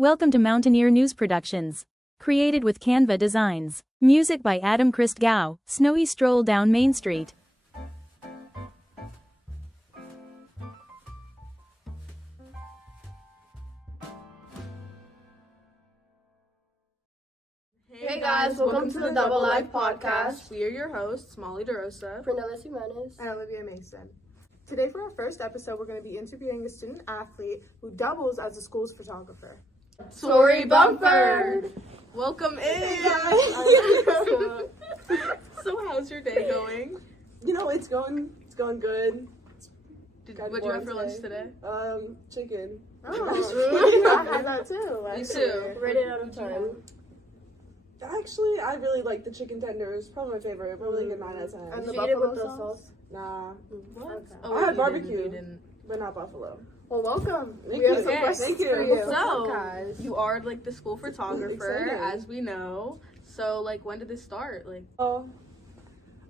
Welcome to Mountaineer News Productions. Created with Canva Designs. Music by Adam Christgau. Snowy stroll down Main Street. Hey guys, welcome to the Double Life Podcast. We are your hosts, Molly DeRosa, Prindelis, Jimenez, and Olivia Mason. Today for our first episode, we're going to be interviewing a student athlete who doubles as the school's photographer. Tory Bumford. Welcome in. So how's your day going? You know, it's going good. What'd you have for lunch today? Chicken. Oh, I had that too. Me too. Rated out of 10. Actually, I really like the chicken tenders. Probably my favorite. Probably like a 9 out of 10. And the Did you buffalo eat it with sauce? Nah. What? Okay. Oh, I had you barbecue, didn't. but not buffalo. Well, welcome. Thank We have you. some Okay, questions thank you. for you. So, guys. you are like the school photographer, Exciting. as we know. So, like, when did this start? Like, Oh,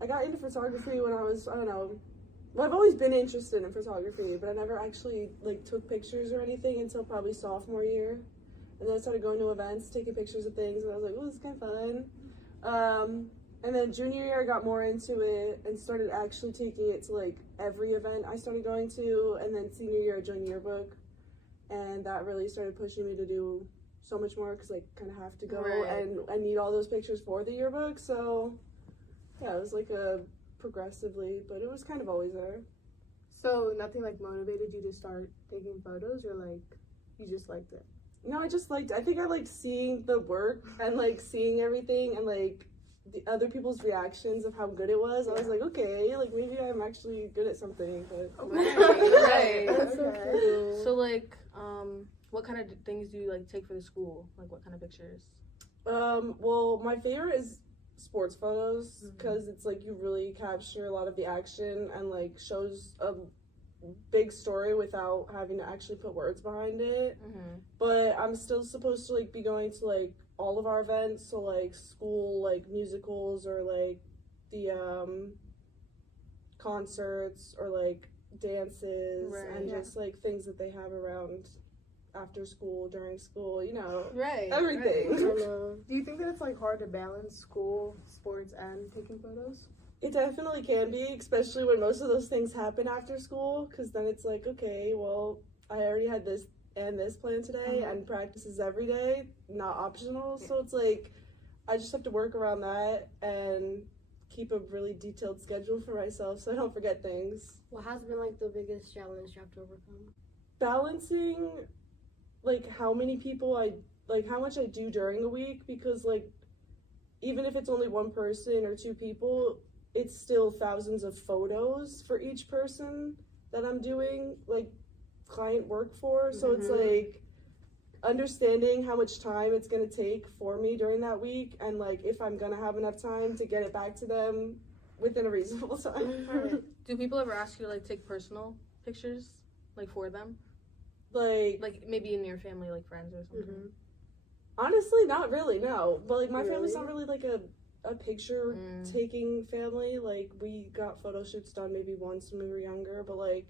I got into photography when I was, I don't know. Well, I've always been interested in photography, but I never actually like took pictures or anything until probably sophomore year. And then I started going to events, taking pictures of things, and I was like, oh, this is kind of fun. And then junior year, I got more into it and started actually taking it to like every event I started going to. And then senior year, I joined yearbook, and that really started pushing me to do so much more because I kind of have to go Right. and I need all those pictures for the yearbook. So yeah, it was like a progressively, but it was kind of always there. So nothing like motivated you to start taking photos, or like you just liked it? No, I think I liked seeing the work and like seeing everything and like the other people's reactions of how good it was. I was like, okay, like maybe I'm actually good at something, but right. That's so Okay. cute. so like, what kind of things do you like take for the school? Like, what kind of pictures? well, my favorite is sports photos because it's like you really capture a lot of the action and like shows a big story without having to actually put words behind it. But I'm still supposed to like be going to like all of our events, so like school like musicals or like the concerts or like dances and just like things that they have around after school, during school, you know, Right. everything. Do you think that it's like hard to balance school, sports, and taking photos? It definitely can be, especially when most of those things happen after school, because then it's like, okay, well, I already had this and this plan today, and practices every day, not optional, so it's like, I just have to work around that and keep a really detailed schedule for myself so I don't forget things. What has been like the biggest challenge you have to overcome? Balancing, like, how many people how much I do during a week, because, like, even if it's only one person or two people, it's still thousands of photos for each person that I'm doing, like, client work for. So it's, like, understanding how much time it's going to take for me during that week and, like, if I'm going to have enough time to get it back to them within a reasonable time. Do people ever ask you to like take personal pictures, like for them? Like Maybe in your family, like friends or something. honestly, not really, no. But, like, my family's Really? not really, like, a picture taking family. Like, we got photo shoots done maybe once when we were younger, but, like,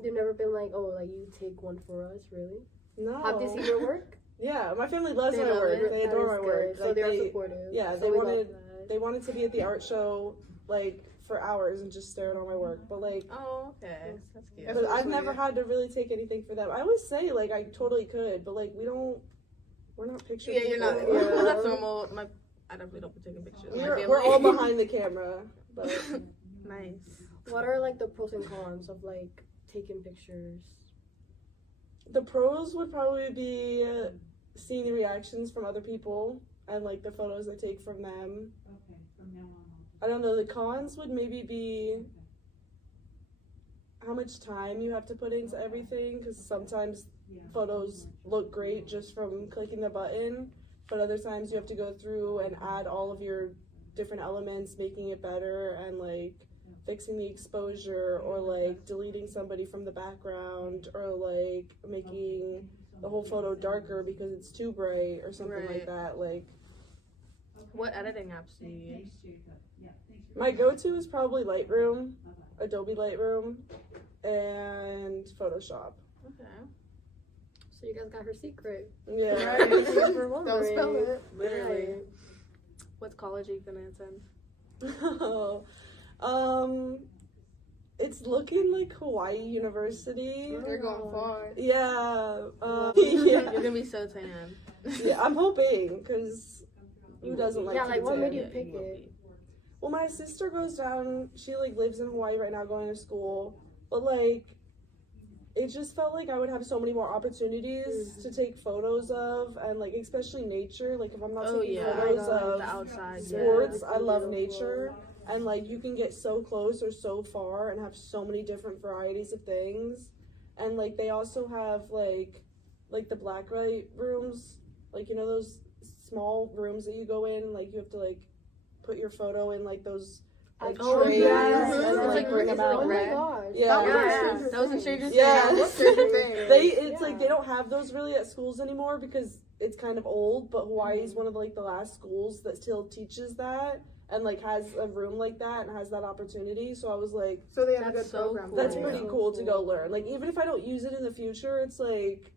They've never been like, oh, like you take one for us, really? no. Have they seen your work? Yeah, my family loves They my love work. it. They That adore is my work. good. So they're supportive. yeah, So they we love wanted that. they wanted to be at the art show, like, for hours and just stare at all my work. But, like, Oh, okay. That's cute. but I've never had to really take anything for them. I always say, like, I totally could, but, like, we're not picture Yeah, you're not. people. Well, that's normal. I definitely don't be taking pictures. My family. We're all behind the camera, but Nice. What are like the pros and cons of like taking pictures? the pros would probably be seeing the reactions from other people and, like, the photos I take from them. Okay, from now on. I don't know, the cons would maybe be how much time you have to put into everything, because sometimes photos look great just from clicking the button, but other times you have to go through and add all of your different elements, making it better, and, like, fixing the exposure, or, like, deleting somebody from the background, or, like, making the whole photo darker because it's too bright or something like Right. that. Like, What editing apps do you use? my go-to is probably Lightroom, Adobe Lightroom, and Photoshop. Okay. So you guys got her secret. Yeah. Right. Don't spell it. Literally. What college are you gonna attend? It's looking like Hawaii University. They're going far. Yeah. You're Yeah. gonna be so tan. Yeah, I'm hoping, because who doesn't like Yeah, to like, be what tan? made you pick it? Well, my sister goes down, she like lives in Hawaii right now going to school, but like it just felt like I would have so many more opportunities to take photos of, and like especially nature, like if I'm not Oh taking yeah, photos of the outside. sports, Yeah. I love nature, and like you can get so close or so far and have so many different varieties of things. And like they also have like the black light rooms, like, you know, those small rooms that you go in, like you have to like put your photo in like those like Oh, trays yeah. and It's like like- bring it's them like out. Oh my red. gosh. Yeah. Yeah, that was in Stranger Things. Yeah. They It's like they don't have those really at schools anymore because it's kind of old, but Hawaii is one of like the last schools that still teaches that and like has a room like that and has that opportunity. So I was like, So they have a That's good so program. cool. that's Yeah. pretty cool to go learn. Like even if I don't use it in the future, it's like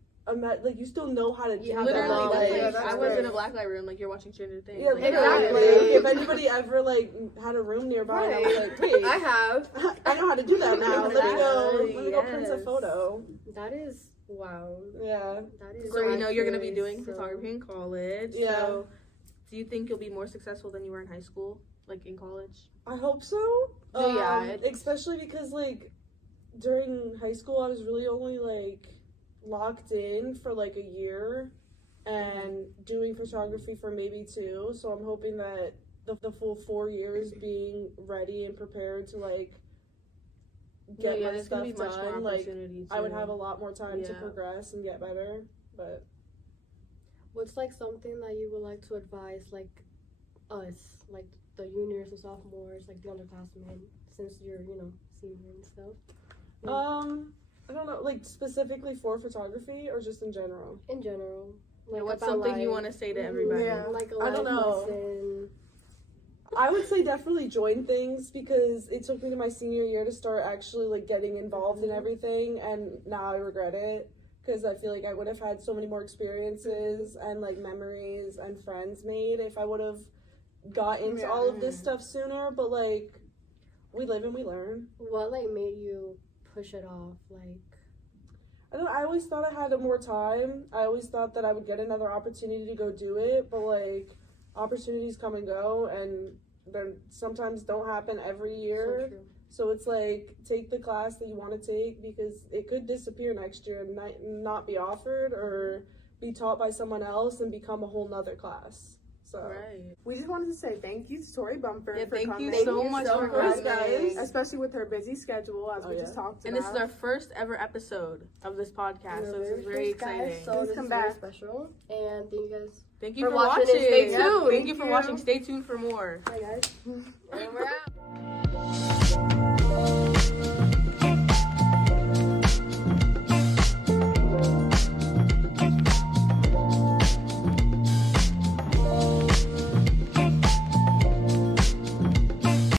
like you still know how to do that. Literally, Yeah, that's yeah, like, that's I was in great. a blacklight room, like you're watching Stranger Things. Yeah, Like, literally. Exactly. Like, if anybody ever like had a room nearby, and I was like, hey, I have. I know how to do that now. Let me go print a Yes. photo. That is, wow. Yeah. That is So we know you're gonna be accurate, doing so- photography in college. Yeah. So do you think you'll be more successful than you were in high school, like in college? I hope so. Oh, yeah, Especially because like during high school, I was really only like locked in for like a year and doing photography for maybe 2. So I'm hoping that the full 4 years being ready and prepared to like get my there's gonna stuff be much more done, like opportunity. I would too. have a lot more time to Yeah. progress and get better. But What's like something that you would like to advise, like us, like the juniors and sophomores, like the underclassmen, since you're, you know, senior and stuff? I don't know, like specifically for photography or just in general. In general. Yeah, what's about something you life. want to say to everybody? Yeah. Like a I life don't know. lesson. I would say definitely join things because it took me to my senior year to start actually like getting involved in everything, and now I regret it because I feel like I would have had so many more experiences and like memories and friends made if I would have got into all of this stuff sooner. But like we live and we learn. What like made you push it off? Like, I don't know, I always thought I had more time. I always thought that I would get another opportunity to go do it, but like opportunities come and go, and they sometimes don't happen every year. so true. So it's like, take the class that you want to take because it could disappear next year and not be offered or be taught by someone else and become a whole nother class. So Right. We just wanted to say thank you to Tory Bumford Yeah, for thank coming. you so much for coming. guys. Especially with her busy schedule, as Oh, we yeah. just talked And about. this is our first ever episode of this podcast, so this is very First, guys, exciting. So Please this come is very back. special. And thank you guys. Thank you for for watching watching. and stay tuned. Thank you for Thank watching. you. Stay tuned for more. Bye guys. And we're out.